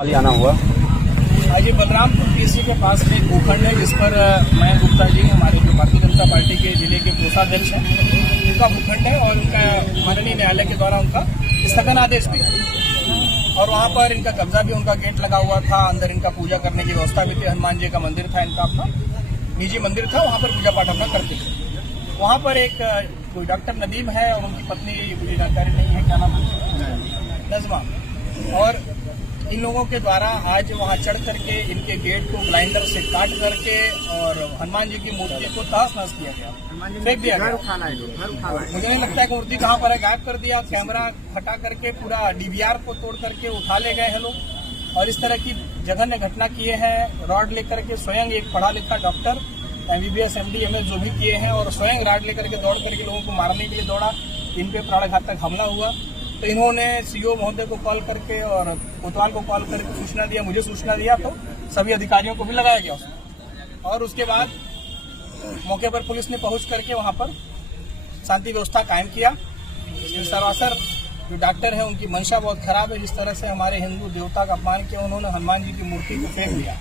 आना हुआ आज ये बलरामपुर पीसी के पास में एक भूखंड है जिस पर मयंक गुप्ता जी हमारे जो भारतीय जनता पार्टी के जिले के कोषाध्यक्ष हैं उनका भूखंड है और उनका माननीय न्यायालय के द्वारा उनका स्थगन आदेश भी है और वहाँ पर इनका कब्जा भी उनका गेट लगा हुआ था। अंदर इनका पूजा करने की व्यवस्था भी थी। हनुमान जी का मंदिर था, इनका अपना निजी मंदिर था, वहाँ पर पूजा पाठ अपना करते थे। वहाँ पर एक कोई डॉक्टर नदीम है और उनकी पत्नी, मुझे जानकारी नहीं है क्या नाम है, नजमा, और इन लोगों के द्वारा आज वहां चढ़ करके इनके गेट को ग्राइंडर से काट करके और हनुमान जी की मूर्ति को तहस नहस किया गया, फेंक दिया गया। मुझे नहीं लगता है कि मूर्ति कहाँ पर है, गायब कर दिया। कैमरा हटा करके पूरा डीवीआर को तोड़ करके उठा ले गए हैं लोग और इस तरह की जघन्य घटना किए हैं। रॉड लेकर के स्वयं एक पढ़ा लिखा डॉक्टर MBBS MD MS जो भी किए हैं और स्वयं रॉड लेकर के दौड़ करके लोगों को मारने के लिए दौड़ा। इन पे प्राणघातक हमला हुआ तो इन्होंने CO महोदय को कॉल करके और कोतवाल को कॉल करके सूचना दिया, मुझे सूचना दिया, तो सभी अधिकारियों को भी लगाया गया उसमें। और उसके बाद मौके पर पुलिस ने पहुंच करके वहां पर शांति व्यवस्था कायम किया। इसमें सरासर जो डॉक्टर है उनकी मंशा बहुत खराब है। जिस तरह से हमारे हिंदू देवता का अपमान किया, उन्होंने हनुमान जी की मूर्ति को फेंक दिया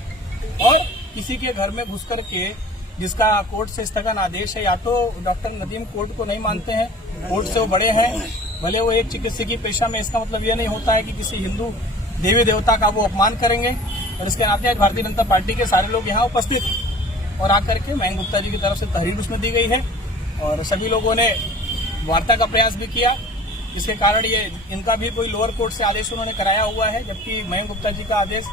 और किसी के घर में घुस करके, जिसका कोर्ट से स्थगन आदेश है, या तो डॉक्टर नदीम कोर्ट को नहीं मानते हैं, कोर्ट से वो बड़े हैं, भले वो एक चिकित्सकीय पेशा में, इसका मतलब ये नहीं होता है कि किसी हिंदू देवी देवता का वो अपमान करेंगे। और इसके नाते आज भारतीय जनता पार्टी के सारे लोग यहाँ उपस्थित और आकर के मयंक गुप्ता जी की तरफ से तहरीर उसमें दी गई है और सभी लोगों ने वार्ता का प्रयास भी किया। इसके कारण ये इनका भी कोई लोअर कोर्ट से आदेश उन्होंने कराया हुआ है, जबकि मयंक गुप्ता जी का आदेश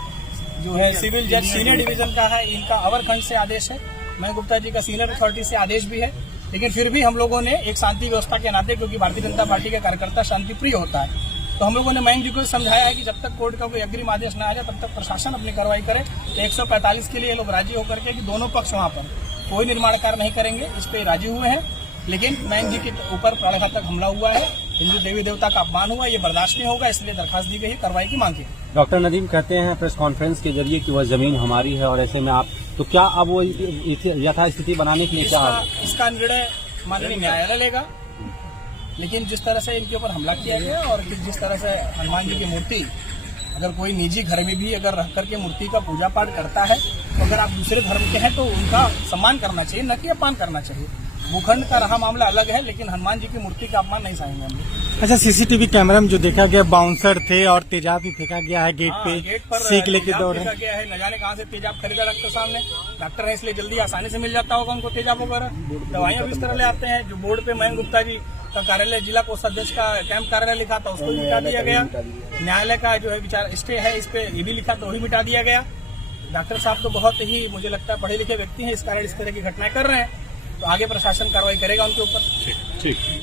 जो है सिविल जज सीनियर डिवीजन का है, इनका अवर खंड से आदेश है। मयंक गुप्ता जी का सीनियर अथॉरिटी से आदेश भी है, लेकिन फिर भी हम लोगों ने एक शांति व्यवस्था के नाते, क्योंकि भारतीय जनता पार्टी का कार्यकर्ता शांति प्रिय होता है, तो हम लोगों ने मयंक जी को समझाया है कि जब तक कोर्ट का कोई अग्रिम आदेश न आ जाए तब तक प्रशासन अपनी कार्रवाई करे। 145 के लिए लोग राजी होकर के कि दोनों पक्ष वहां पर कोई निर्माण कार्य नहीं करेंगे, इस पे राजी हुए हैं। लेकिन मयंक जी के ऊपर प्राणघातक हमला हुआ है, हिंदू देवी देवता का अपमान हुआ, ये बर्दाश्त नहीं होगा, इसलिए दरखास्त दी गई है, कार्रवाई की मांग की। डॉक्टर नदीम कहते हैं प्रेस कॉन्फ्रेंस के जरिए कि वह जमीन हमारी है और ऐसे में आप, तो क्या अब वो यथास्थिति बनाने के लिए इसका निर्णय माननीय न्यायालय लेगा। लेकिन जिस तरह से इनके ऊपर हमला किया गया और जिस तरह से हनुमान जी की मूर्ति, अगर कोई निजी घर में भी अगर रह करके मूर्ति का पूजा पाठ करता है तो अगर आप दूसरे धर्म के हैं तो उनका सम्मान करना चाहिए, न कि अपमान करना चाहिए। भूखंड का रहा मामला अलग है, लेकिन हनुमान जी की मूर्ति का अपमान नहीं सहेंगे हम लोग। अच्छा, CCTV कैमरा में जो देखा गया बाउंसर थे और तेजाब भी फेंका गया है गेट पे, गेट पर सीख लेके दौड़ फेंका गया है। न जाने कहाँ से तेजाब खरीदा डॉक्टर सामने, डॉक्टर है इसलिए जल्दी आसानी से मिल जाता होगा उनको तेजाब वगैरह। दवाइयां भी इस तरह ले आते हैं। जो बोर्ड पे मयंक गुप्ता जी का कार्यालय, जिला कोषाध्यक्ष का कैंप कार्यालय लिखा था, उसको भी मिटा दिया गया। न्यायालय का जो है विचार स्टे है, इस पे ये भी लिखा तो वही मिटा दिया गया। डॉक्टर साहब तो बहुत ही, मुझे लगता है, पढ़े लिखे व्यक्ति हैं, इस कारण इस तरह की घटनाएं कर रहे हैं, तो आगे प्रशासन कार्रवाई करेगा उनके ऊपर। ठीक।